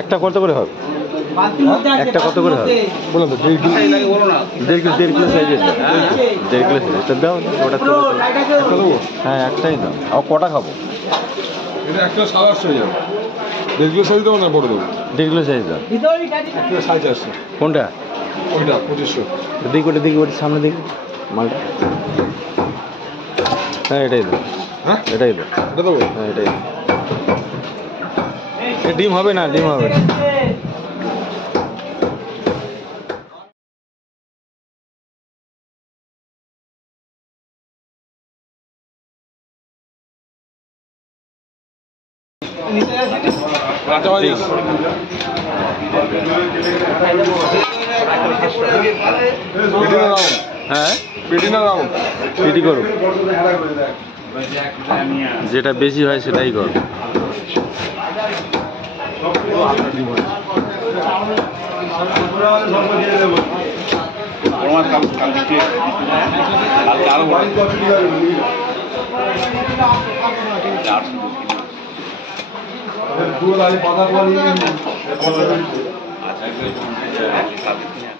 একটা কত করে হবে? একটা কত করে হবে বলো তো? 1.5 কিলো সাইজের, 1.5 কিলো সাইজের দাও। ওটা তো হ্যাঁ একটাই দাও। আর কটা খাবো? এটা একটা 700 হয়ে যাবে। 1.5 কিলো সাইজ দাও না বড় দেবো? 1.5 কিলো সাইজ দাও। সাইজ আছে কোনটা? ওইটা 2500। দেখি ওটা সামনে দেখি মালটা। হ্যাঁ এটাই দাও। হ্যাঁ এটাই দাও। এটা দেবো? হ্যাঁ এটাই দাও। ডিম হবে না, ডিম হবে না। হ্যাঁ পেটি করো, যেটা বেশি হয় সেটাই করো। আচ্ছা